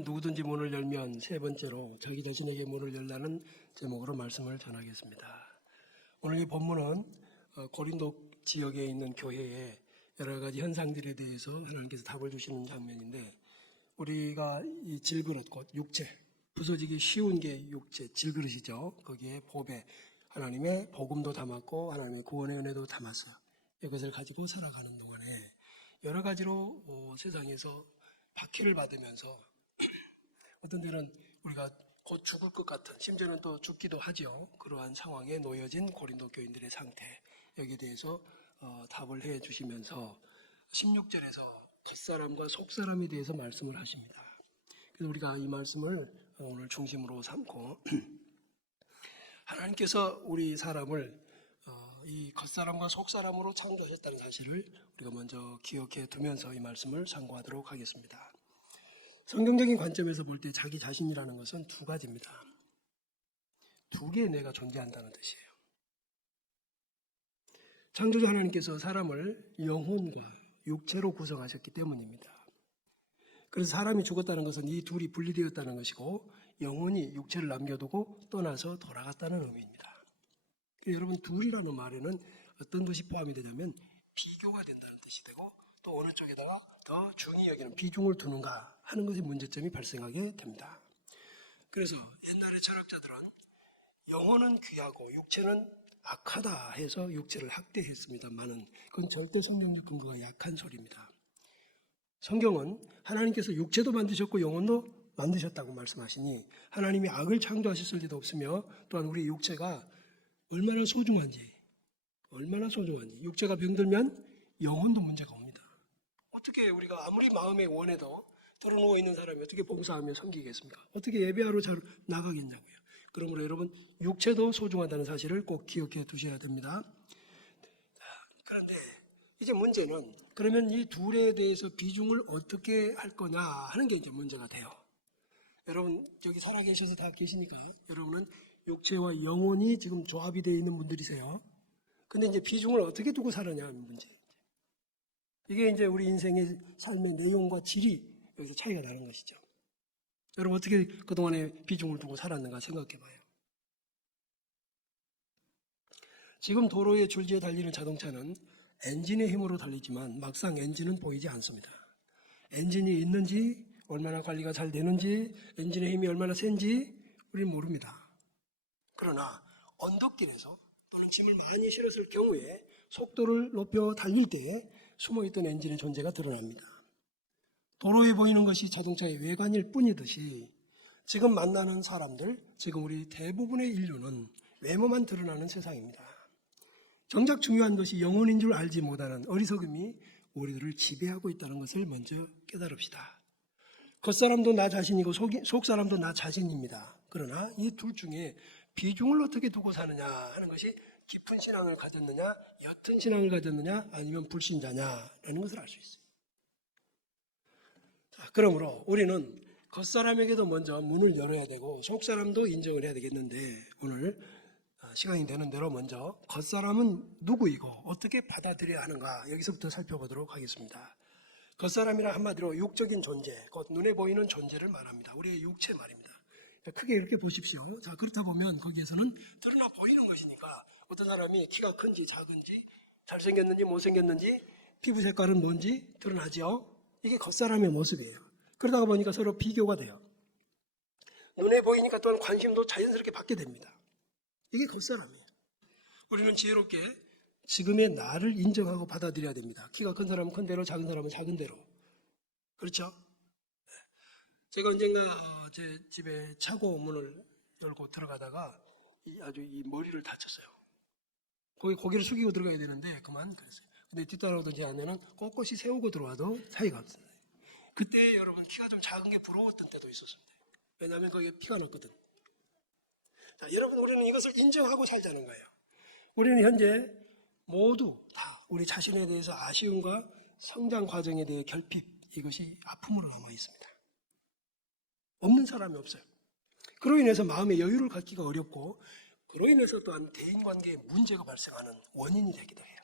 오늘은 누구든지 문을 열면 세 번째로 자기 자신에게 문을 열라는 제목으로 말씀을 전하겠습니다. 오늘 이 본문은 고린도 지역에 있는 교회의 여러 가지 현상들에 대해서 하나님께서 답을 주시는 장면인데, 우리가 이 질그릇, 곧 육체, 부서지기 쉬운 게 육체, 질그릇이죠. 거기에 복에 하나님의 복음도 담았고 하나님의 구원의 은혜도 담았어요. 이것을 가지고 살아가는 동안에 여러 가지로 세상에서 박해를 받으면서 어떤 때는 우리가 곧 죽을 것 같은, 심지어는 또 죽기도 하죠. 그러한 상황에 놓여진 고린도 교인들의 상태, 여기에 대해서 답을 해 주시면서 16절에서 겉사람과 속사람에 대해서 말씀을 하십니다. 그래서 우리가 이 말씀을 오늘 중심으로 삼고 하나님께서 우리 사람을 이 겉사람과 속사람으로 창조하셨다는 사실을 우리가 먼저 기억해 두면서 이 말씀을 상고하도록 하겠습니다. 성경적인 관점에서 볼 때 자기 자신이라는 것은 두 가지입니다. 두 개의 내가 존재한다는 뜻이에요. 창조주 하나님께서 사람을 영혼과 육체로 구성하셨기 때문입니다. 그래서 사람이 죽었다는 것은 이 둘이 분리되었다는 것이고, 영혼이 육체를 남겨두고 떠나서 돌아갔다는 의미입니다. 여러분, 둘이라는 말에는 어떤 것이 포함이 되냐면 비교가 된다는 뜻이 되고, 또 어느 쪽에다가 더 중히 여기는 비중을 두는가 하는 것이 문제점이 발생하게 됩니다. 그래서 옛날의 철학자들은 영혼은 귀하고 육체는 악하다 해서 육체를 학대했습니다만은 그건 절대 성경적 근거가 약한 소리입니다. 성경은 하나님께서 육체도 만드셨고 영혼도 만드셨다고 말씀하시니, 하나님이 악을 창조하셨을 리도 없으며, 또한 우리 육체가 얼마나 소중한지, 육체가 병들면 영혼도 문제가 옵니다. 어떻게 우리가 아무리 마음에 원해도 털어누워 있는 사람이 어떻게 봉사하며 섬기겠습니까? 어떻게 예배하러 잘 나가겠냐고요. 그러므로 여러분, 육체도 소중하다는 사실을 꼭 기억해 두셔야 됩니다. 그런데 이제 문제는, 그러면 이 둘에 대해서 비중을 어떻게 할 거냐 하는 게 이제 문제가 돼요. 여러분, 여기 살아계셔서 다 계시니까 여러분은 육체와 영혼이 지금 조합이 되어 있는 분들이세요. 근데 이제 비중을 어떻게 두고 살느냐 하는 문제. 이게 이제 우리 인생의 삶의 내용과 질이 여기서 차이가 나는 것이죠. 여러분, 어떻게 그동안에 비중을 두고 살았는가 생각해 봐요. 지금 도로에 줄지어 달리는 자동차는 엔진의 힘으로 달리지만 막상 엔진은 보이지 않습니다. 엔진이 있는지, 얼마나 관리가 잘 되는지, 엔진의 힘이 얼마나 센지 우리는 모릅니다. 그러나 언덕길에서 또는 짐을 많이 실었을 경우에 속도를 높여 달릴 때에 숨어있던 엔진의 존재가 드러납니다. 도로에 보이는 것이 자동차의 외관일 뿐이듯이 지금 만나는 사람들, 지금 우리 대부분의 인류는 외모만 드러나는 세상입니다. 정작 중요한 것이 영혼인 줄 알지 못하는 어리석음이 우리들을 지배하고 있다는 것을 먼저 깨달읍시다. 겉사람도 나 자신이고 속사람도 나 자신입니다. 그러나 이 둘 중에 비중을 어떻게 두고 사느냐 하는 것이 깊은 신앙을 가졌느냐, 옅은 신앙을 가졌느냐, 아니면 불신자냐라는 것을 알 수 있어요. 자, 그러므로 우리는 겉사람에게도 먼저 문을 열어야 되고 속사람도 인정을 해야 되겠는데, 오늘 시간이 되는 대로 먼저 겉사람은 누구이고 어떻게 받아들여야 하는가, 여기서부터 살펴보도록 하겠습니다. 겉사람이란 한마디로 육적인 존재, 곧 눈에 보이는 존재를 말합니다. 우리의 육체 말입니다. 크게 이렇게 보십시오. 자, 그렇다 보면 거기에서는 드러나 보이는 것이니까 어떤 사람이 키가 큰지 작은지, 잘생겼는지 못생겼는지, 피부 색깔은 뭔지 드러나죠. 이게 겉사람의 모습이에요. 그러다가 보니까 서로 비교가 돼요. 눈에 보이니까 또한 관심도 자연스럽게 받게 됩니다. 이게 겉사람이에요. 우리는 지혜롭게 지금의 나를 인정하고 받아들여야 됩니다. 키가 큰 사람은 큰 대로, 작은 사람은 작은 대로. 그렇죠? 제가 언젠가 제 집에 차고 문을 열고 들어가다가 아주 이 머리를 다쳤어요. 거기 고개를 숙이고 들어가야 되는데 그만 그랬어요. 근데 뒤따라오든지 하면은 꼿꼿이 세우고 들어와도 차이가 없어요. 그때 여러분, 키가 좀 작은 게 부러웠던 때도 있었습니다. 왜냐하면 거기에 피가 났거든. 자, 여러분, 우리는 이것을 인정하고 살자는 거예요. 우리는 현재 모두 다 우리 자신에 대해서 아쉬움과 성장 과정에 대해 결핍, 이것이 아픔으로 남아 있습니다. 없는 사람이 없어요. 그로 인해서 마음의 여유를 갖기가 어렵고, 그로 인해서 또한 대인관계에 문제가 발생하는 원인이 되기도 해요.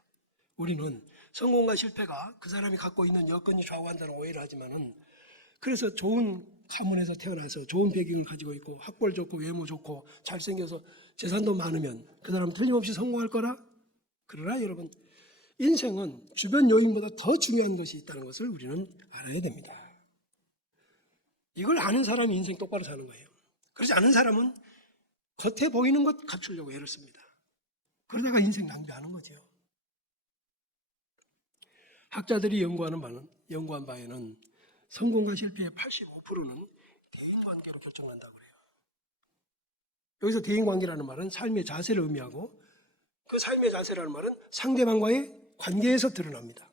우리는 성공과 실패가 그 사람이 갖고 있는 여건이 좌우한다는 오해를 하지만은, 그래서 좋은 가문에서 태어나서 좋은 배경을 가지고 있고 학벌 좋고 외모 좋고 잘생겨서 재산도 많으면 그 사람은 틀림없이 성공할 거라? 그러나 여러분, 인생은 주변 요인보다 더 중요한 것이 있다는 것을 우리는 알아야 됩니다. 이걸 아는 사람이 인생 똑바로 사는 거예요. 그렇지 않은 사람은 겉에 보이는 것 갖추려고 애를 씁니다. 그러다가 인생 낭비하는 거죠. 학자들이 연구한 바에는 성공과 실패의 85%는 대인관계로 결정난다고 그래요. 여기서 대인관계라는 말은 삶의 자세를 의미하고 그 삶의 자세라는 말은 상대방과의 관계에서 드러납니다.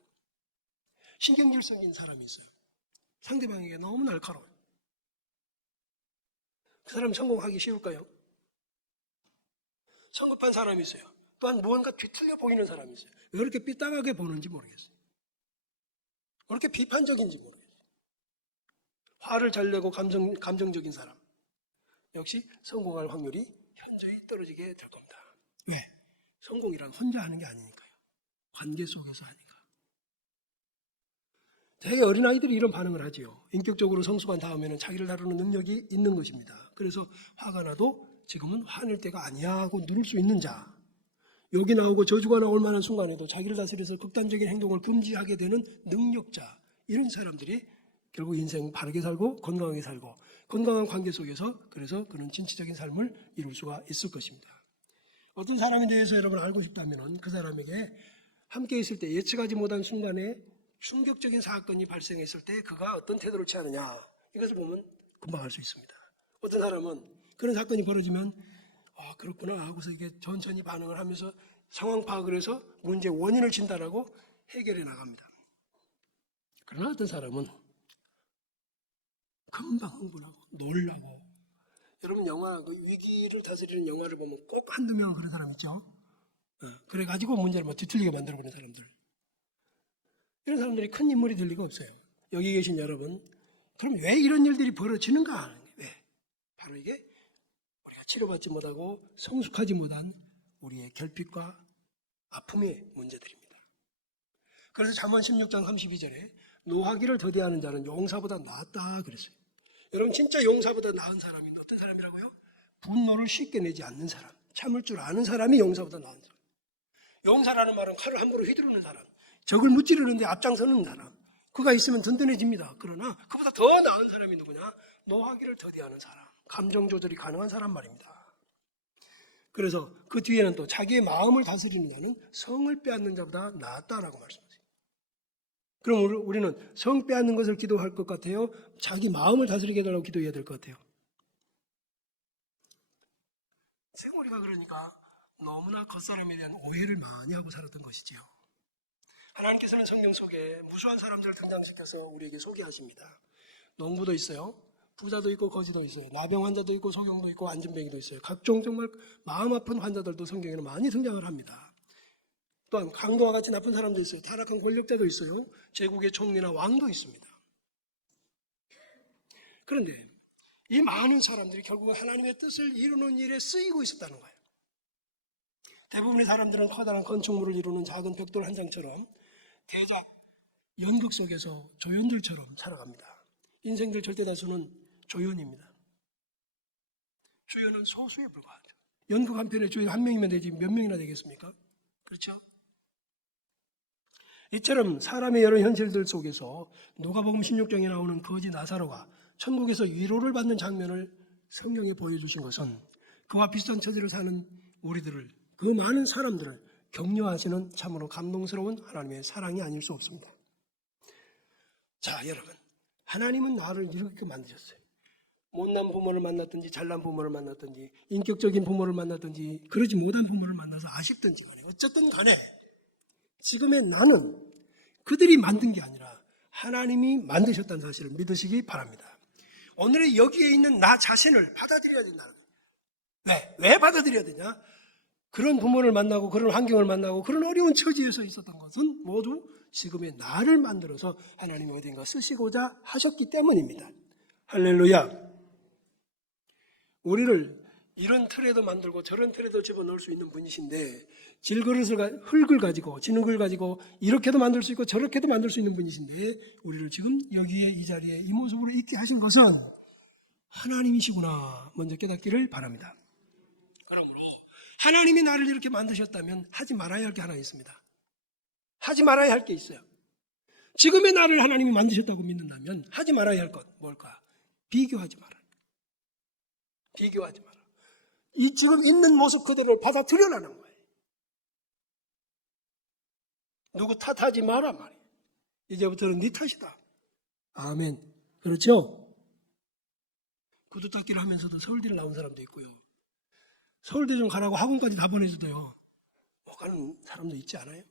신경질성인 사람이 있어요. 상대방에게 너무 날카로워요. 그 사람 성공하기 쉬울까요? 성급한 사람이 있어요. 또한 무언가 뒤틀려 보이는 사람이 있어요. 왜 이렇게 삐딱하게 보는지 모르겠어요. 왜 이렇게 비판적인지 모르겠어요. 화를 잘 내고 감정적인 사람 역시 성공할 확률이 현저히 떨어지게 될 겁니다. 왜? 성공이란 혼자 하는 게 아니니까요. 관계 속에서 하니까. 되게 어린아이들이 이런 반응을 하지요. 인격적으로 성숙한 다음에는 자기를 다루는 능력이 있는 것입니다. 그래서 화가 나도 지금은 화낼 때가 아니야 하고 누를 수 있는 자, 욕이 나오고 저주가 나올 만한 순간에도 자기를 다스려서 극단적인 행동을 금지하게 되는 능력자, 이런 사람들이 결국 인생 바르게 살고 건강하게 살고 건강한 관계 속에서 그래서 그런 진취적인 삶을 이룰 수가 있을 것입니다. 어떤 사람에 대해서 여러분 알고 싶다면 그 사람에게 함께 있을 때 예측하지 못한 순간에 충격적인 사건이 발생했을 때 그가 어떤 태도를 취하느냐, 이것을 보면 금방 알 수 있습니다. 어떤 사람은 그런 사건이 벌어지면 그렇구나 하고서 이게 천천히 반응을 하면서 상황 파악을 해서 문제의 원인을 진단하고 해결해 나갑니다. 그러나 어떤 사람은 금방 흥분하고 놀라고, 여러분 영화 그 위기를 다스리는 영화를 보면 꼭 한두 명 그런 사람 있죠. 그래가지고 문제를 막 뒤틀리게 만들어 버리는 사람들. 이런 사람들이 큰 인물이 될 리가 없어요. 여기 계신 여러분, 그럼 왜 이런 일들이 벌어지는가? 왜? 바로 이게 우리가 치료받지 못하고 성숙하지 못한 우리의 결핍과 아픔의 문제들입니다. 그래서 잠언 16장 32절에 노하기를 더디하는 자는 용사보다 낫다 그랬어요. 여러분, 진짜 용사보다 나은 사람이 어떤 사람이라고요? 분노를 쉽게 내지 않는 사람, 참을 줄 아는 사람이 용사보다 나은 사람. 용사라는 말은 칼을 함부로 휘두르는 사람, 적을 무찌르는데 앞장서는 사람, 그가 있으면 든든해집니다. 그러나 그보다 더 나은 사람이 누구냐? 노하기를 더디하는 사람, 감정 조절이 가능한 사람 말입니다. 그래서 그 뒤에는 또 자기의 마음을 다스리는 자는 성을 빼앗는 자보다 낫다라고 말씀하세요. 그럼 우리는 성 빼앗는 것을 기도할 것 같아요? 자기 마음을 다스리게 해달라고 기도해야 될 것 같아요? 지금 우리가 그러니까 너무나 겉사람에 대한 오해를 많이 하고 살았던 것이지요. 하나님께서는 성경 속에 무수한 사람들을 등장시켜서 우리에게 소개하십니다. 농부도 있어요. 부자도 있고 거지도 있어요. 나병 환자도 있고 소경도 있고 안진뱅이도 있어요. 각종 정말 마음 아픈 환자들도 성경에는 많이 등장을 합니다. 또한 강도와 같이 나쁜 사람도 있어요. 타락한 권력자도 있어요. 제국의 총리나 왕도 있습니다. 그런데 이 많은 사람들이 결국 하나님의 뜻을 이루는 일에 쓰이고 있었다는 거예요. 대부분의 사람들은 커다란 건축물을 이루는 작은 벽돌 한 장처럼 대작 연극 속에서 조연들처럼 살아갑니다. 인생들 절대 다수는 조연입니다. 조연은 소수에 불과하죠. 연극 한 편에 조연 한 명이면 되지 몇 명이나 되겠습니까? 그렇죠? 이처럼 사람의 여러 현실들 속에서 누가복음 16장에 나오는 거지 나사로가 천국에서 위로를 받는 장면을 성경에 보여주신 것은 그와 비슷한 처지를 사는 우리들을, 그 많은 사람들을 격려하시는 참으로 감동스러운 하나님의 사랑이 아닐 수 없습니다. 자, 여러분, 하나님은 나를 이렇게 만드셨어요. 못난 부모를 만났든지 잘난 부모를 만났든지 인격적인 부모를 만났든지 그러지 못한 부모를 만나서 아쉽든지 간에 어쨌든 간에 지금의 나는 그들이 만든 게 아니라 하나님이 만드셨다는 사실을 믿으시기 바랍니다. 오늘의 여기에 있는 나 자신을 받아들여야 된다는 거예요. 왜 받아들여야 되냐? 그런 부모를 만나고 그런 환경을 만나고 그런 어려운 처지에서 있었던 것은 모두 지금의 나를 만들어서 하나님이 어딘가 쓰시고자 하셨기 때문입니다. 할렐루야. 우리를 이런 틀에도 만들고 저런 틀에도 집어넣을 수 있는 분이신데 흙을 가지고 진흙을 가지고 이렇게도 만들 수 있고 저렇게도 만들 수 있는 분이신데 우리를 지금 여기에 이 자리에 이 모습으로 있게 하신 것은 하나님이시구나 먼저 깨닫기를 바랍니다. 그러므로 하나님이 나를 이렇게 만드셨다면 하지 말아야 할 게 하나 있습니다. 하지 말아야 할 게 있어요. 지금의 나를 하나님이 만드셨다고 믿는다면 하지 말아야 할 것 뭘까? 비교하지 마라. 비교하지 마라. 이 지금 있는 모습 그대로를 받아들여라는 거예요. 누구 탓하지 마라 말이에요. 이제부터는 네 탓이다. 아멘. 그렇죠? 구두 닦기를 하면서도 서울대를 나온 사람도 있고요. 서울대 좀 가라고 학원까지 다 보내줘도요. 못 가는 사람도 있지 않아요?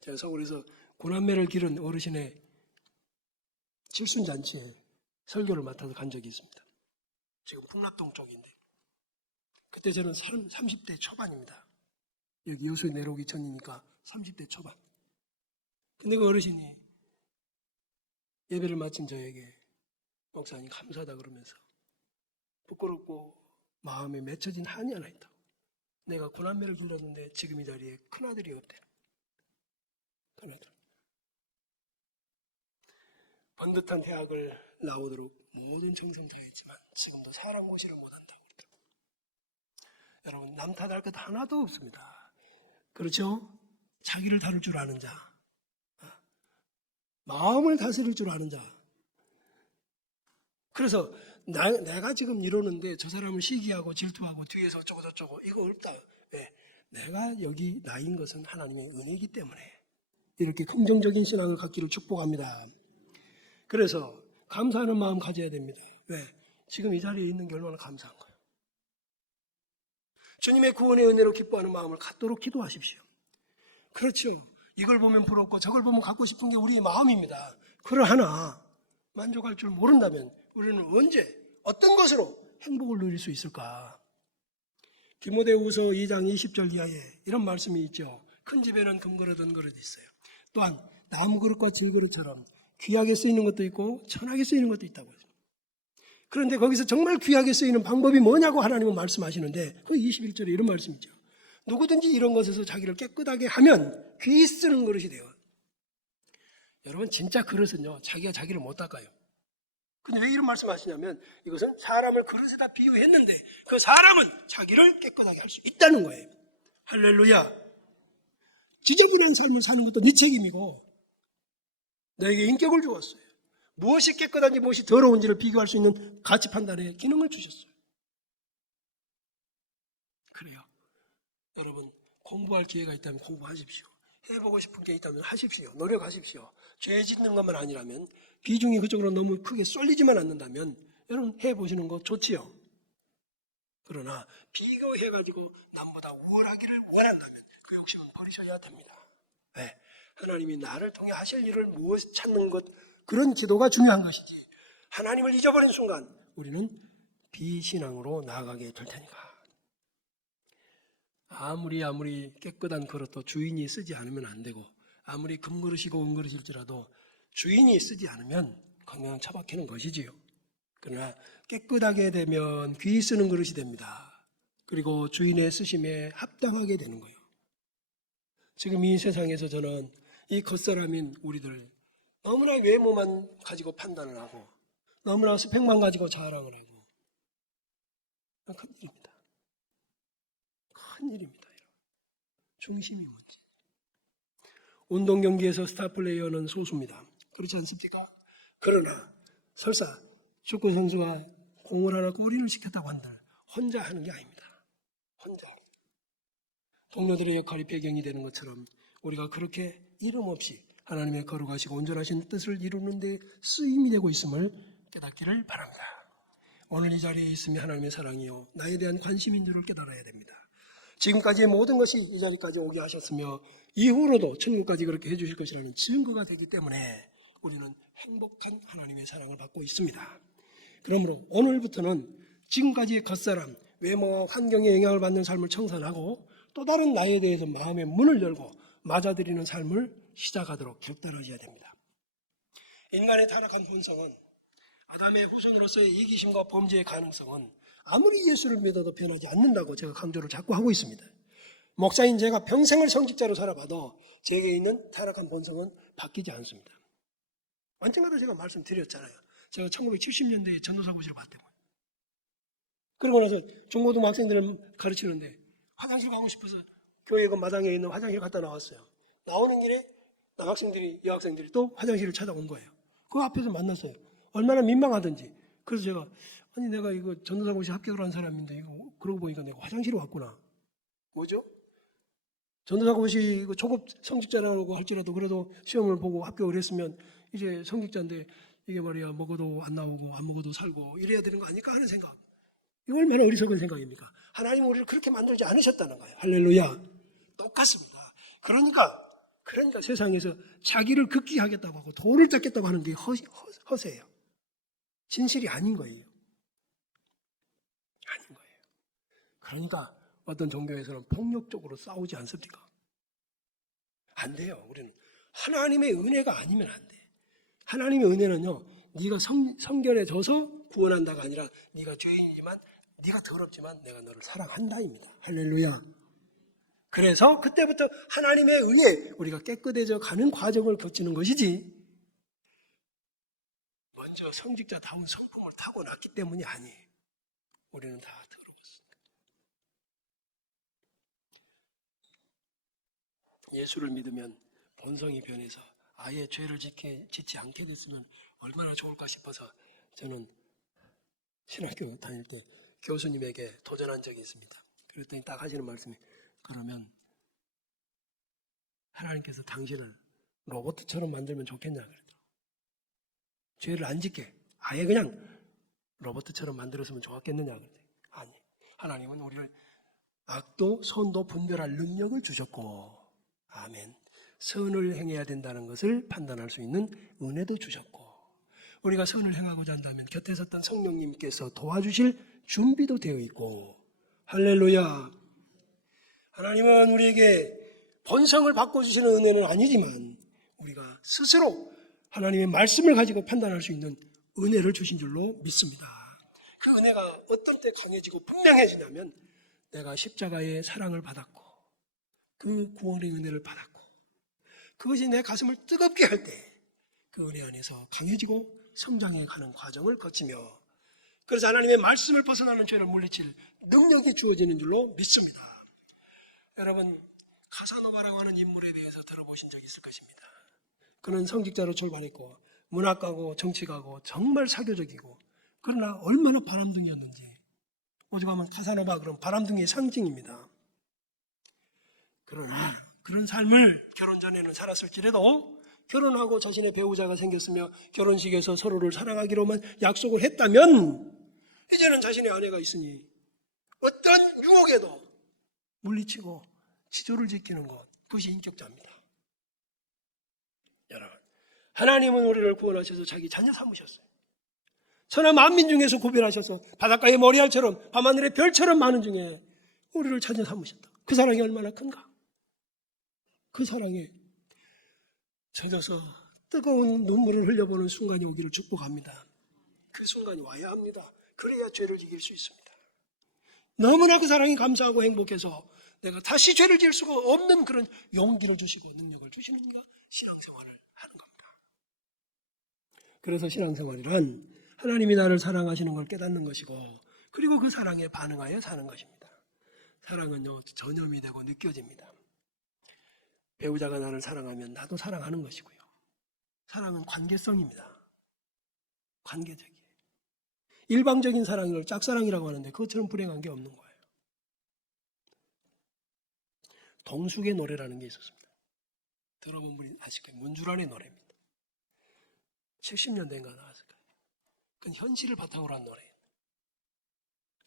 제가 서울에서 고난매를 기른 어르신의 칠순잔치에 설교를 맡아서 간 적이 있습니다. 지금 풍납동 쪽인데 그때 저는 30대 초반입니다. 여기 여수에 내려오기 전이니까 30대 초반. 근데 그 어르신이 예배를 마친 저에게 목사님 감사하다 그러면서 부끄럽고 마음에 맺혀진 한이 하나 있다고. 내가 고난매를 길렀는데 지금 이 자리에 큰아들이 없대. 큰아들. 번듯한 대학을 나오도록 모든 정성 다했지만 지금도 사람 모시를 못한다고 그러더라고요. 여러분 남 탓할 것 하나도 없습니다. 그렇죠? 자기를 다룰 줄 아는 자, 마음을 다스릴 줄 아는 자. 그래서 내가 지금 이러는데 저 사람을 시기하고 질투하고 뒤에서 어쩌고 저쩌고 이거 없다. 왜? 내가 여기 나인 것은 하나님의 은혜이기 때문에 이렇게 긍정적인 신앙을 갖기를 축복합니다. 그래서 감사하는 마음 가져야 됩니다. 왜? 지금 이 자리에 있는 게 얼마나 감사한 거예요. 주님의 구원의 은혜로 기뻐하는 마음을 갖도록 기도하십시오. 그렇죠. 이걸 보면 부럽고 저걸 보면 갖고 싶은 게 우리의 마음입니다. 그러하나 만족할 줄 모른다면 우리는 언제 어떤 것으로 행복을 누릴 수 있을까? 디모데후서 2장 20절 이하에 이런 말씀이 있죠. 큰 집에는 금그릇 은그릇이 있어요. 또한 나무 그릇과 질그릇처럼 귀하게 쓰이는 것도 있고 천하게 쓰이는 것도 있다고. 그런데 거기서 정말 귀하게 쓰이는 방법이 뭐냐고 하나님은 말씀하시는데 그 21절에 이런 말씀이죠. 누구든지 이런 것에서 자기를 깨끗하게 하면 귀 쓰는 그릇이 돼요. 여러분 진짜 그릇은요 자기가 자기를 못 닦아요. 근데 왜 이런 말씀하시냐면 이것은 사람을 그릇에다 비유했는데 그 사람은 자기를 깨끗하게 할 수 있다는 거예요. 할렐루야. 지저분한 삶을 사는 것도 네 책임이고 너에게 인격을 주었어요. 무엇이 깨끗한지 무엇이 더러운지를 비교할 수 있는 가치 판단의 기능을 주셨어요. 그래요. 여러분 공부할 기회가 있다면 공부하십시오. 해보고 싶은 게 있다면 하십시오. 노력하십시오. 죄 짓는 것만 아니라면 비중이 그쪽으로 너무 크게 쏠리지만 않는다면 여러분 해보시는 거 좋지요. 그러나 비교해가지고 남보다 우월하기를 원한다면 그 욕심은 버리셔야 됩니다. 네. 하나님이 나를 통해 하실 일을 무엇 찾는 것 그런 기도가 중요한 것이지 하나님을 잊어버린 순간 우리는 비신앙으로 나아가게 될 테니까. 아무리 깨끗한 그릇도 주인이 쓰지 않으면 안 되고 아무리 금그릇이고 은그릇일지라도 주인이 쓰지 않으면 그냥 처박히는 것이지요. 그러나 깨끗하게 되면 귀 쓰는 그릇이 됩니다. 그리고 주인의 쓰심에 합당하게 되는 거예요. 지금 이 세상에서 저는 이 겉사람인 우리들 너무나 외모만 가지고 판단을 하고 너무나 스펙만 가지고 자랑을 하고 큰일입니다. 큰일입니다. 중심이 문제. 운동 경기에서 스타 플레이어는 소수입니다. 그렇지 않습니까? 그러나 설사 축구 선수가 공을 하나 골인을 시켰다고 한들 혼자 하는 게 아닙니다. 혼자. 동료들의 역할이 배경이 되는 것처럼 우리가 그렇게 이름 없이 하나님의 거룩하시고 온전하신 뜻을 이루는 데 쓰임이 되고 있음을 깨닫기를 바랍니다. 오늘 이 자리에 있음이 하나님의 사랑이요 나에 대한 관심인 줄을 깨달아야 됩니다. 지금까지의 모든 것이 이 자리까지 오게 하셨으며 이후로도 천국까지 그렇게 해주실 것이라는 증거가 되기 때문에 우리는 행복한 하나님의 사랑을 받고 있습니다. 그러므로 오늘부터는 지금까지의 겉사람, 외모와 환경에 영향을 받는 삶을 청산하고 또 다른 나에 대해서 마음의 문을 열고 맞아들이는 삶을 시작하도록 결단하셔야 됩니다. 인간의 타락한 본성은 아담의 후손으로서의 이기심과 범죄의 가능성은 아무리 예수를 믿어도 변하지 않는다고 제가 강조를 자꾸 하고 있습니다. 목사인 제가 평생을 성직자로 살아봐도 제게 있는 타락한 본성은 바뀌지 않습니다. 언젠가도 제가 말씀드렸잖아요. 제가 1970년대에 전도사고시를 봤대요. 그러고 나서 중고등학생들을 가르치는데 화장실 가고 싶어서 교회 그 마당에 있는 화장실 갔다 나왔어요. 나오는 길에 남학생들이, 여학생들이 또 화장실을 찾아온 거예요. 그 앞에서 만났어요. 얼마나 민망하든지. 그래서 제가, 아니, 내가 이거 전도사고시 합격을 한 사람인데, 이거, 그러고 보니까 내가 화장실에 왔구나. 뭐죠? 전도사고시 이거 초급 성직자라고 할지라도 그래도 시험을 보고 합격을 했으면 이제 성직자인데 이게 말이야, 먹어도 안 나오고 안 먹어도 살고 이래야 되는 거 아닐까 하는 생각. 이거 얼마나 어리석은 생각입니까? 하나님은 우리를 그렇게 만들지 않으셨다는 거예요. 할렐루야. 똑같습니다. 그러니까 세상에서 자기를 극기 하겠다고 하고 도를 닦겠다고 하는 게 허세예요. 진실이 아닌 거예요. 아닌 거예요. 그러니까 어떤 종교에서는 폭력적으로 싸우지 않습니까? 안 돼요. 우리는 하나님의 은혜가 아니면 안 돼. 하나님의 은혜는요, 네가 성결해져서 구원한다가 아니라 네가 죄인이지만 네가 더럽지만 내가 너를 사랑한다입니다. 할렐루야. 그래서 그때부터 하나님의 은혜, 우리가 깨끗해져 가는 과정을 거치는 것이지 먼저 성직자다운 성품을 타고났기 때문이 아니에요. 우리는 다 더러웠습니다. 예수를 믿으면 본성이 변해서 아예 죄를 짓지 않게 됐으면 얼마나 좋을까 싶어서 저는 신학교 다닐 때 교수님에게 도전한 적이 있습니다. 그랬더니 딱 하시는 말씀이, 그러면 하나님께서 당신을 로봇처럼 만들면 좋겠냐 그랬더라고요. 죄를 안 짓게 아예 그냥 로봇처럼 만들었으면 좋았겠느냐 그랬더니 아니, 하나님은 우리를 악도 선도 분별할 능력을 주셨고, 아멘, 선을 행해야 된다는 것을 판단할 수 있는 은혜도 주셨고, 우리가 선을 행하고자 한다면 곁에 섰던 성령님께서 도와주실 준비도 되어 있고, 할렐루야. 하나님은 우리에게 본성을 바꿔주시는 은혜는 아니지만 우리가 스스로 하나님의 말씀을 가지고 판단할 수 있는 은혜를 주신 줄로 믿습니다. 그 은혜가 어떤 때 강해지고 분명해지냐면 내가 십자가의 사랑을 받았고 그 구원의 은혜를 받았고 그것이 내 가슴을 뜨겁게 할 때 그 은혜 안에서 강해지고 성장해 가는 과정을 거치며, 그래서 하나님의 말씀을 벗어나는 죄를 물리칠 능력이 주어지는 줄로 믿습니다. 여러분, 가사노바라고 하는 인물에 대해서 들어보신 적이 있을 것입니다. 그는 성직자로 출발했고 문학가고 정치가고 정말 사교적이고, 그러나 얼마나 바람둥이였는지. 오죽하면 가사노바 그런 바람둥이의 상징입니다. 그러나 그런 삶을 결혼 전에는 살았을지라도 결혼하고 자신의 배우자가 생겼으며 결혼식에서 서로를 사랑하기로만 약속을 했다면 이제는 자신의 아내가 있으니 어떤 유혹에도 물리치고 지조를 지키는 것, 그것이 인격자입니다. 여러분, 하나님은 우리를 구원하셔서 자기 자녀 삼으셨어요. 천하 만민 중에서 구별하셔서 바닷가의 모리알처럼 밤하늘의 별처럼 많은 중에 우리를 자녀 삼으셨다. 그 사랑이 얼마나 큰가. 그 사랑에 젖어서 뜨거운 눈물을 흘려보는 순간이 오기를 축복합니다. 그 순간이 와야 합니다. 그래야 죄를 이길 수 있습니다. 너무나 그 사랑이 감사하고 행복해서 내가 다시 죄를 지을 수가 없는 그런 용기를 주시고 능력을 주시는가 신앙생활을 하는 겁니다. 그래서 신앙생활이란 하나님이 나를 사랑하시는 걸 깨닫는 것이고, 그리고 그 사랑에 반응하여 사는 것입니다. 사랑은요, 전염이 되고 느껴집니다. 배우자가 나를 사랑하면 나도 사랑하는 것이고요. 사랑은 관계성입니다. 관계적이에요. 일방적인 사랑을 짝사랑이라고 하는데 그것처럼 불행한 게 없는 거예요. 동숙의 노래라는 게 있었습니다. 들어본 분이 아실 거예요. 문주란의 노래입니다. 70년대인가 나왔을 거예요. 그건 현실을 바탕으로 한 노래예요.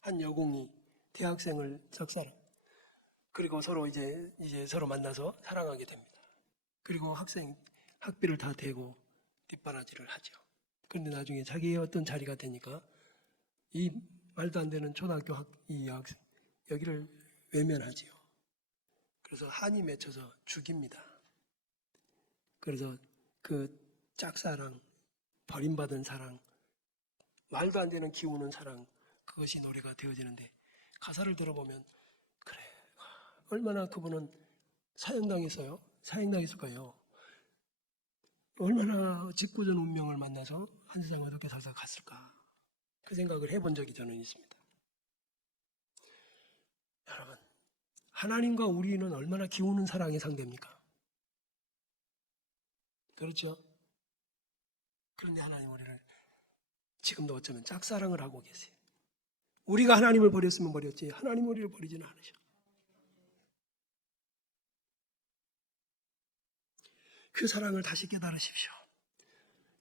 한 여공이 대학생을 짝사랑, 그리고 서로 이제 서로 만나서 사랑하게 됩니다. 그리고 학비를 다 대고 뒷바라지를 하죠. 그런데 나중에 자기의 어떤 자리가 되니까 이 말도 안 되는 초등학교 이 여학생 여기를 외면하지요. 그래서 한이 맺혀서 죽입니다. 그래서 그 짝사랑, 버림받은 사랑, 말도 안 되는 기우는 사랑, 그것이 노래가 되어지는데 가사를 들어보면 그래, 얼마나 그분은 사형당했어요? 사형당했을까요? 얼마나 짓궂은 운명을 만나서 한 세상을 어떻게 살다 갔을까? 그 생각을 해본 적이 저는 있습니다. 여러분, 하나님과 우리는 얼마나 기우는 사랑의 상대입니까? 그렇죠? 그런데 하나님 우리를 지금도 어쩌면 짝사랑을 하고 계세요. 우리가 하나님을 버렸으면 버렸지 하나님 우리를 버리지는 않으셔. 그 사랑을 다시 깨달으십시오.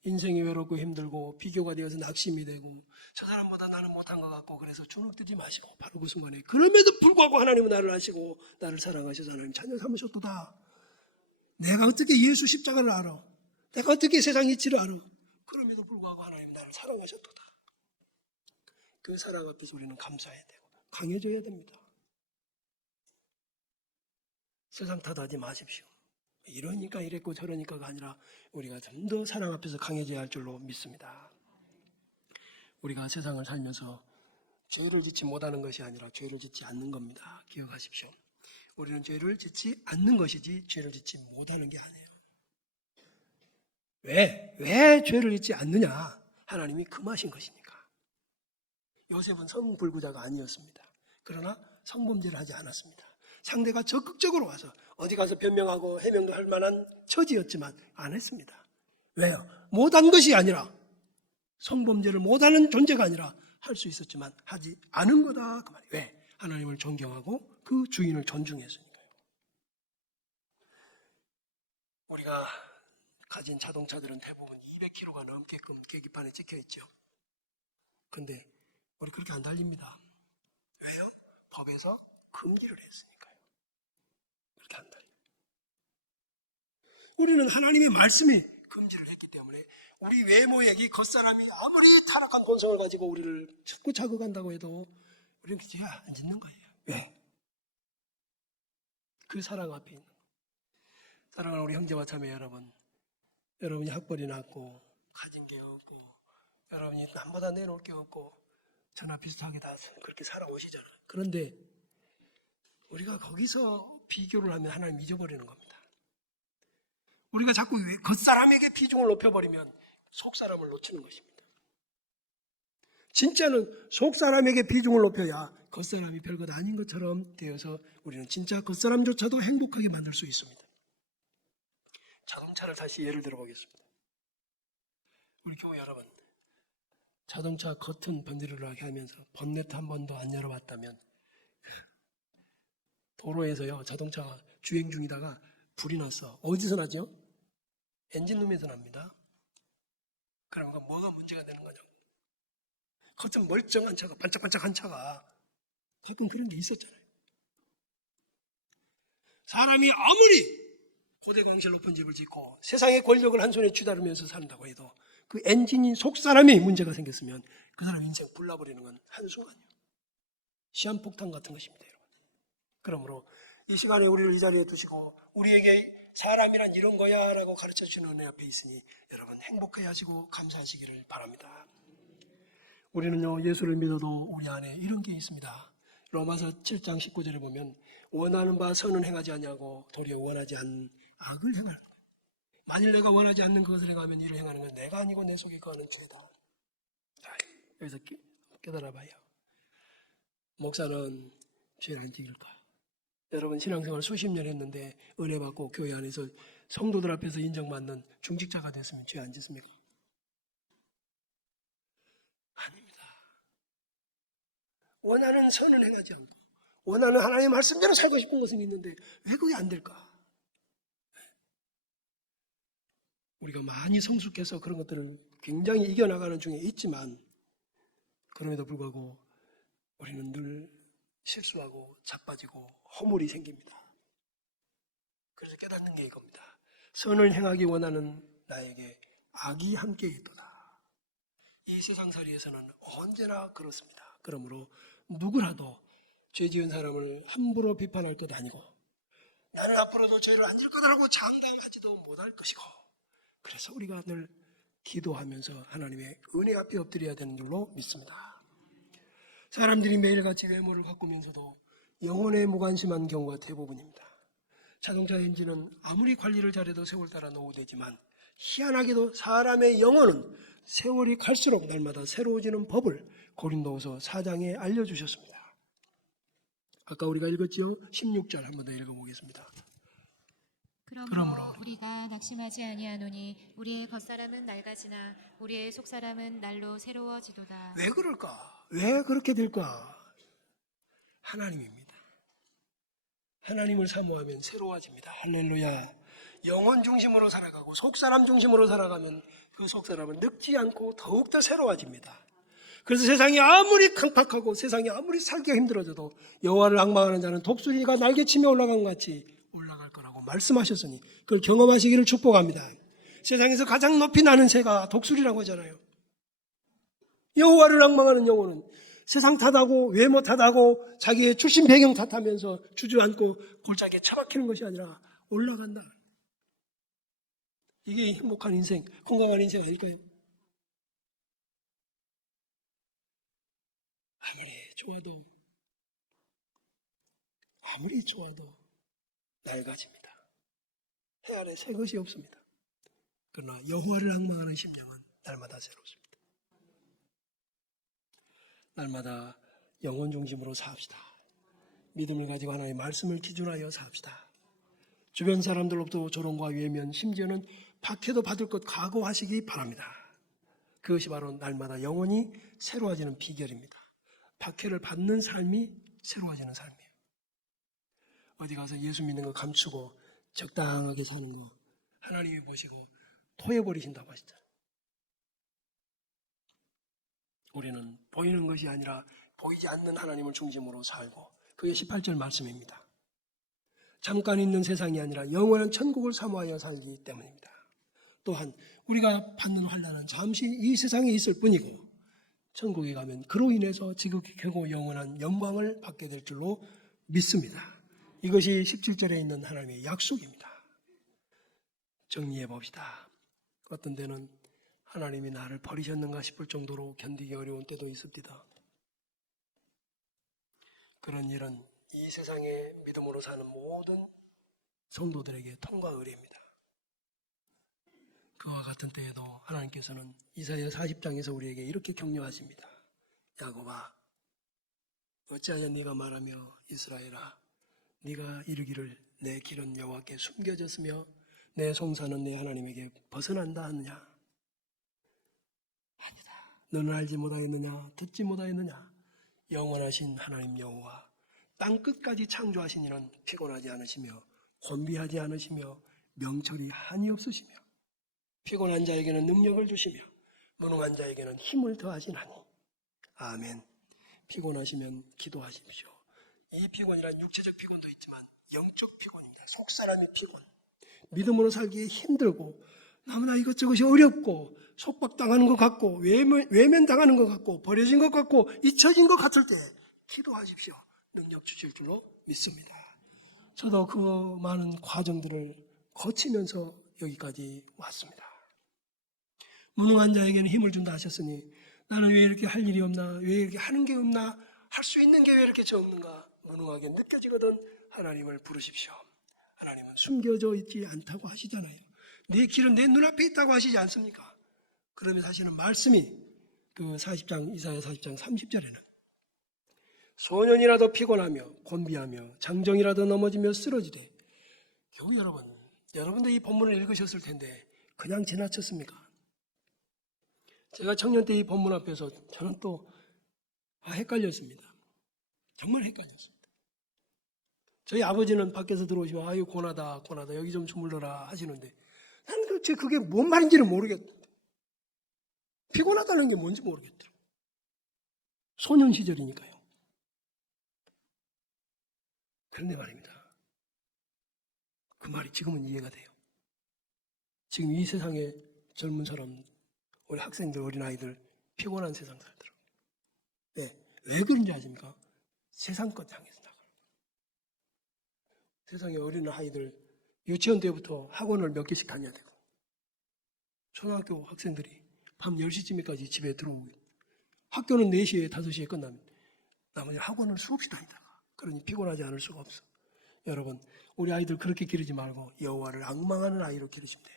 인생이 외롭고 힘들고 비교가 되어서 낙심이 되고 저 사람보다 나는 못한 것 같고 그래서 주눅들지 마시고 바로 그 순간에 그럼에도 불구하고 하나님은 나를 아시고 나를 사랑하셔서 하나님 자녀 삼으셨도다. 내가 어떻게 예수 십자가를 알아? 내가 어떻게 세상 이치를 알아? 그럼에도 불구하고 하나님 나를 사랑하셨도다. 그 사랑 앞에서 우리는 감사해야 되고 강해져야 됩니다. 세상 탓하지 마십시오. 이러니까 이랬고 저러니까가 아니라 우리가 좀 더 사랑 앞에서 강해져야 할 줄로 믿습니다. 우리가 세상을 살면서 죄를 짓지 못하는 것이 아니라 죄를 짓지 않는 겁니다. 기억하십시오. 우리는 죄를 짓지 않는 것이지 죄를 짓지 못하는 게 아니에요. 왜 죄를 짓지 않느냐? 하나님이 금하신 것이니까. 요셉은 성불구자가 아니었습니다. 그러나 성범죄를 하지 않았습니다. 상대가 적극적으로 와서 어디 가서 변명하고 해명할 만한 처지였지만 안 했습니다. 왜요? 못한 것이 아니라 성범죄를 못하는 존재가 아니라 할 수 있었지만 하지 않은 거다 그 말이에요. 왜? 하나님을 존경하고 그 주인을 존중했으니까요. 우리가 가진 자동차들은 대부분 200km가 넘게끔 계기판에 찍혀 있죠. 근데 우리 그렇게 안 달립니다. 왜요? 법에서 금기를 했으니까요. 그렇게 안 달립니다. 우리는 하나님의 말씀이 금지를 했기 때문에 우리 외모의 이 겉사람이 아무리 타락한 본성을 가지고 우리를 자꾸 자극한다고 해도 우리는 죄 안 짓는 거예요. 왜? 그 사랑 앞에 있는 거예요. 사랑하는 우리 형제와 자매 여러분, 여러분이 학벌이 낮고 가진 게 없고 여러분이 남보다 내놓을 게 없고 저나 비슷하게 다 그렇게 살아오시잖아요. 그런데 우리가 거기서 비교를 하면 하나님 잊어버리는 겁니다. 우리가 자꾸 겉사람에게 비중을 높여버리면 속사람을 놓치는 것입니다. 진짜는 속사람에게 비중을 높여야 겉사람이 별것 아닌 것처럼 되어서 우리는 진짜 겉사람조차도 행복하게 만들 수 있습니다. 자동차를 다시 예를 들어보겠습니다. 우리 교회 여러분, 자동차 겉은 번지르르하게 하면서 번네트 한 번도 안 열어봤다면 도로에서요 자동차가 주행 중이다가 불이 났어. 어디서 나죠? 엔진룸에서 납니다. 그러면 뭐가 문제가 되는 거냐고. 겉은 멀쩡한 차가 반짝반짝한 차가 가끔 그런 게 있었잖아요. 사람이 아무리 고대광실 높은 집을 짓고 세상의 권력을 한 손에 쥐다르면서 산다고 해도 그 엔진인 속사람이 문제가 생겼으면 그 사람 인생 불나버리는 건 한순간이에요. 시한폭탄 같은 것입니다, 여러분. 그러므로 이 시간에 우리를 이 자리에 두시고 우리에게 사람이란 이런 거야 라고 가르쳐 주시는 은혜 앞에 있으니 여러분 행복해 하시고 감사하시기를 바랍니다. 우리는요 예수를 믿어도 우리 안에 이런 게 있습니다. 로마서 7장 19절에 보면 원하는 바 선은 행하지 않냐고 도리어 원하지 않는 악을 행하는 거예요. 만일 내가 원하지 않는 그것을 행하면 이를 행하는 건 내가 아니고 내 속에 거하는 죄다. 자, 여기서 깨달아 봐요. 목사는 죄를 안 지을까? 여러분 신앙생활 수십 년 했는데 은혜 받고 교회 안에서 성도들 앞에서 인정받는 중직자가 됐으면 죄 안 짓습니까? 아닙니다. 원하는 선을 행하지 않고 원하는 하나님의 말씀대로 살고 싶은 것은 있는데 왜 그게 안 될까? 우리가 많이 성숙해서 그런 것들을 굉장히 이겨나가는 중에 있지만 그럼에도 불구하고 우리는 늘 실수하고 자빠지고 허물이 생깁니다. 그래서 깨닫는 게 이겁니다. 선을 행하기 원하는 나에게 악이 함께 있도다. 이 세상살이에서는 언제나 그렇습니다. 그러므로 누구라도 죄 지은 사람을 함부로 비판할 것 아니고 나는 앞으로도 죄를 안 질 거다라고 장담하지도 못할 것이고 그래서 우리가 늘 기도하면서 하나님의 은혜 앞에 엎드려야 되는 줄로 믿습니다. 사람들이 매일같이 외모를 가꾸면서도 영혼에 무관심한 경우가 대부분입니다. 자동차 엔진은 아무리 관리를 잘해도 세월 따라 노후되지만 희한하게도 사람의 영혼은 세월이 갈수록 날마다 새로워지는 법을 고린도후서 4장에 알려주셨습니다. 아까 우리가 읽었지요? 16절 한 번 더 읽어보겠습니다. 그러므로 우리가 낙심하지 아니하노니 우리의 겉사람은 낡아지나 우리의 속사람은 날로 새로워지도다. 왜 그럴까? 왜 그렇게 될까? 하나님입니다. 하나님을 사모하면 새로워집니다. 할렐루야. 영혼 중심으로 살아가고 속사람 중심으로 살아가면 그 속사람은 늙지 않고 더욱더 새로워집니다. 그래서 세상이 아무리 강팍하고 세상이 아무리 살기가 힘들어져도 여호와를 앙망하는 자는 독수리가 날개치며 올라간 것 같이 올라갈 거라고 말씀하셨으니 그걸 경험하시기를 축복합니다. 세상에서 가장 높이 나는 새가 독수리라고 하잖아요. 여호와를 앙망하는 영혼은 세상 탓하고 외모 탓하고 자기의 출신 배경 탓하면서 주저앉고 골짜기에 처박히는 것이 아니라 올라간다. 이게 행복한 인생, 건강한 인생 아닐까요? 아무리 좋아도 낡아집니다. 해 아래 새 것이 없습니다. 그러나 여호와를 앙망하는 심령은 날마다 새롭습니다. 날마다 영혼 중심으로 삽시다. 믿음을 가지고 하나님의 말씀을 기준하여 삽시다. 주변 사람들로부터 조롱과 외면, 심지어는 박해도 받을 것 각오하시기 바랍니다. 그것이 바로 날마다 영혼이 새로워지는 비결입니다. 박해를 받는 삶이 새로워지는 삶이에요. 어디 가서 예수 믿는 거 감추고 적당하게 사는 거 하나님이 보시고 토해버리신다고 하시잖아요. 우리는 보이는 것이 아니라 보이지 않는 하나님을 중심으로 살고 그게 18절 말씀입니다. 잠깐 있는 세상이 아니라 영원한 천국을 사모하여 살기 때문입니다. 또한 우리가 받는 환난은 잠시 이 세상에 있을 뿐이고 천국에 가면 그로 인해서 지극히 크고 영원한 영광을 받게 될 줄로 믿습니다. 이것이 17절에 있는 하나님의 약속입니다. 정리해 봅시다. 어떤 때는 하나님이 나를 버리셨는가 싶을 정도로 견디기 어려운 때도 있습니다. 그런 일은 이 세상에 믿음으로 사는 모든 성도들에게 통과 의례입니다. 그와 같은 때에도 하나님께서는 이사야 40장에서 우리에게 이렇게 격려하십니다. 야곱아, 어찌하여 네가 말하며 이스라엘아, 네가 이르기를 내 길은 여호와께 숨겨졌으며 내 송사는 내 하나님에게 벗어난다 하느냐? 아니다. 너는 알지 못하였느냐? 듣지 못하였느냐? 영원하신 하나님 여호와 땅끝까지 창조하신 이는 피곤하지 않으시며 곤비하지 않으시며 명철이 한이 없으시며 피곤한 자에게는 능력을 주시며 무능한 자에게는 힘을 더하시나니. 아멘. 피곤하시면 기도하십시오. 이 피곤이란 육체적 피곤도 있지만 영적 피곤입니다. 속사람의 피곤. 믿음으로 살기 힘들고 너무나 이것저것이 어렵고 속박당하는 것 같고 외면당하는 것 같고 버려진 것 같고 잊혀진 것 같을 때 기도하십시오. 능력 주실 줄로 믿습니다. 저도 그 많은 과정들을 거치면서 여기까지 왔습니다. 무능한 자에게는 힘을 준다 하셨으니 나는 왜 이렇게 할 일이 없나? 왜 이렇게 하는 게 없나? 할 수 있는 게 왜 이렇게 적는가? 무능하게 느껴지거든 하나님을 부르십시오. 하나님은 숨겨져 있지 않다고 하시잖아요. 내 길은 내 눈앞에 있다고 하시지 않습니까? 그러면 사실은 말씀이 그 40장 이사야 40장 30절에는 소년이라도 피곤하며 곤비하며 장정이라도 넘어지며 쓰러지되 겨우 여러분도 이 본문을 읽으셨을 텐데 그냥 지나쳤습니까? 제가 청년 때 이 본문 앞에서 저는 또 헷갈렸습니다. 정말 헷갈렸습니다. 저희 아버지는 밖에서 들어오시면 아유 고나다 여기 좀 주물러라 하시는데 나는 도대체 그게 뭔 말인지를 모르겠던데 피곤하다는 게 뭔지 모르겠더라고요. 소년 시절이니까요. 그런데 말입니다. 그 말이 지금은 이해가 돼요. 지금 이 세상에 젊은 사람, 우리 학생들, 어린아이들 피곤한 세상 살더라고요. 왜 그런지 아십니까? 세상 것 향해서 나가요. 세상에 어린아이들 유치원 때부터 학원을 몇 개씩 다녀야 되고 초등학교 학생들이 밤 10시쯤까지 집에 들어오고 학교는 4시에 5시에 끝나면 나머지 학원을 수없이 다니다가 그러니 피곤하지 않을 수가 없어. 여러분 우리 아이들 그렇게 기르지 말고 여호와를 앙망하는 아이로 기르시면 돼요.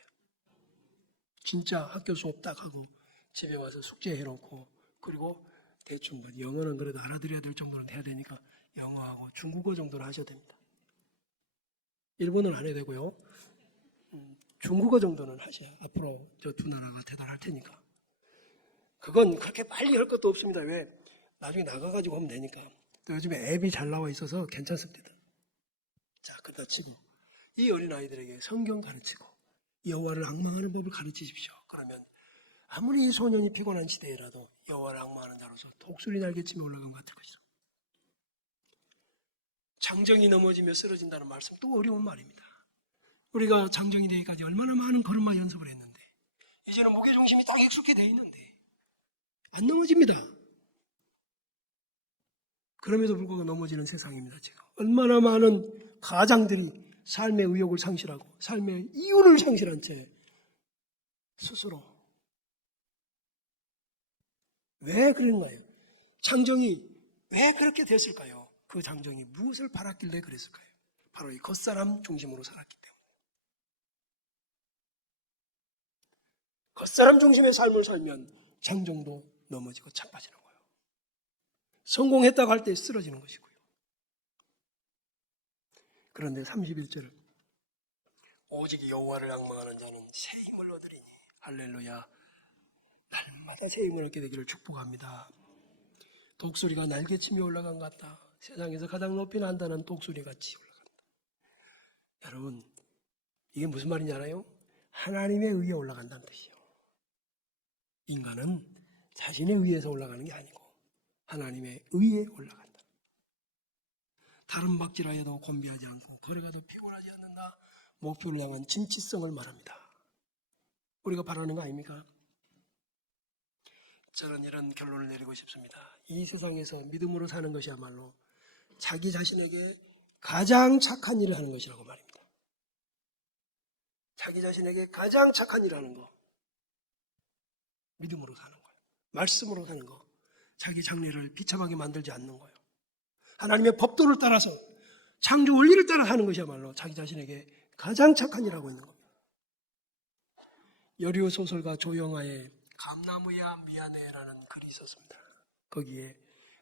진짜 학교 수업 딱 하고 집에 와서 숙제해놓고 그리고 대충 뭐 영어는 그래도 알아들어야 될 정도는 해야 되니까 영어하고 중국어 정도는 하셔야 됩니다. 일본은 안 해도 되고요. 중국어 정도는 하셔야 앞으로 저 두 나라가 대단할 테니까. 그건 그렇게 빨리 할 것도 없습니다. 왜? 나중에 나가가지고 하면 되니까. 또 요즘에 앱이 잘 나와 있어서 괜찮습니다. 자, 그다 치고 이 어린아이들에게 성경 가르치고 여호와를 앙망하는 법을 가르치십시오. 그러면 아무리 이 소년이 피곤한 시대에라도 여호와를 앙망하는 자로서 독수리 날개치며 올라간 것 같을 것이죠. 장정이 넘어지며 쓰러진다는 말씀 또 어려운 말입니다. 우리가 장정이 되기까지 얼마나 많은 걸음마 연습을 했는데 이제는 무게중심이 딱 익숙해 돼 있는데 안 넘어집니다. 그럼에도 불구하고 넘어지는 세상입니다. 지금 얼마나 많은 가장들이 삶의 의욕을 상실하고 삶의 이유를 상실한 채 스스로 왜 그런가요? 장정이 왜 그렇게 됐을까요? 그 장정이 무엇을 바랐길래 그랬을까요? 바로 이 겉사람 중심으로 살았기 때문에. 겉사람 중심의 삶을 살면 장정도 넘어지고 자빠지는 거예요. 성공했다고 할 때 쓰러지는 것이고요. 그런데 31절은 오직 여호와를 앙망하는 자는 새 힘을 얻으리니 할렐루야. 날마다 새 힘을 얻게 되기를 축복합니다. 독수리가 날개치며 올라간 것 같다. 세상에서 가장 높이 난다는 독수리 같이 올라간다. 여러분, 이게 무슨 말인지 알아요? 하나님의 의에 올라간다는 뜻이에요. 인간은 자신의 의에서 올라가는 게 아니고 하나님의 의에 올라간다. 다른 박질하여도 곤비하지 않고 걸어가도 피곤하지 않는다. 목표를 향한 진취성을 말합니다. 우리가 바라는 거 아닙니까? 저는 이런 결론을 내리고 싶습니다. 이 세상에서 믿음으로 사는 것이야말로 자기 자신에게 가장 착한 일을 하는 것이라고 말입니다. 자기 자신에게 가장 착한 일을 하는 거. 믿음으로 사는 거예요. 말씀으로 사는 거. 자기 장래를 비참하게 만들지 않는 거예요. 하나님의 법도를 따라서 창조 원리를 따라 사는 것이야말로 자기 자신에게 가장 착한 일을 하고 있는 겁니다. 여리오 소설가 조영아의 감나무야 미안해라는 글이 있었습니다. 거기에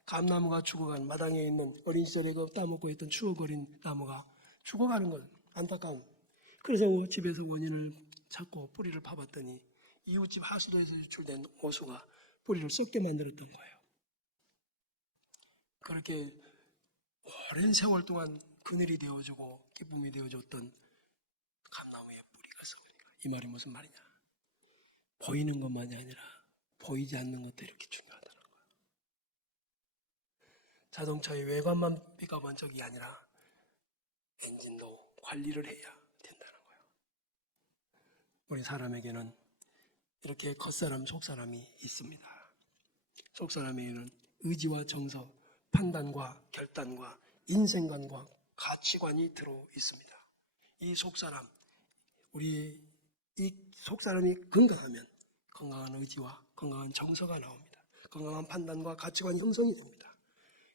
감나무가 죽어간 마당에 있는 어린 시절에 그 따먹고 있던 추억 어린 나무가 죽어가는 걸 안타까움. 그래서 집에서 원인을 찾고 뿌리를 파봤더니 이웃집 하수도에서 유출된 오수가 뿌리를 썩게 만들었던 거예요. 그렇게 오랜 세월 동안 그늘이 되어주고 기쁨이 되어줬던 감나무의 뿌리가 썩으니까 이 말이 무슨 말이냐? 보이는 것만이 아니라 보이지 않는 것도 이렇게 중요하다는 거예요. 자동차의 외관만 삐까번쩍이 아니라 엔진도 관리를 해야 된다는 거예요. 우리 사람에게는 이렇게 겉사람 속사람이 있습니다. 속사람에게는 의지와 정서, 판단과 결단과 인생관과 가치관이 들어 있습니다. 이 속사람, 우리 이 속사람이 건강하면 건강한 의지와 건강한 정서가 나옵니다. 건강한 판단과 가치관이 형성이 됩니다.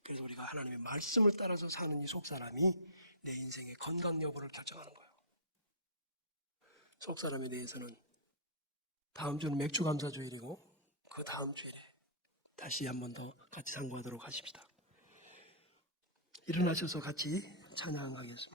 그래서 우리가 하나님의 말씀을 따라서 사는 이 속사람이 내 인생의 건강 여부를 결정하는 거예요. 속사람에 대해서는 다음 주는 맥주 감사 주일이고 그 다음 주일에 다시 한 번 더 같이 상고하도록 하십시다. 일어나셔서 같이 찬양하겠습니다.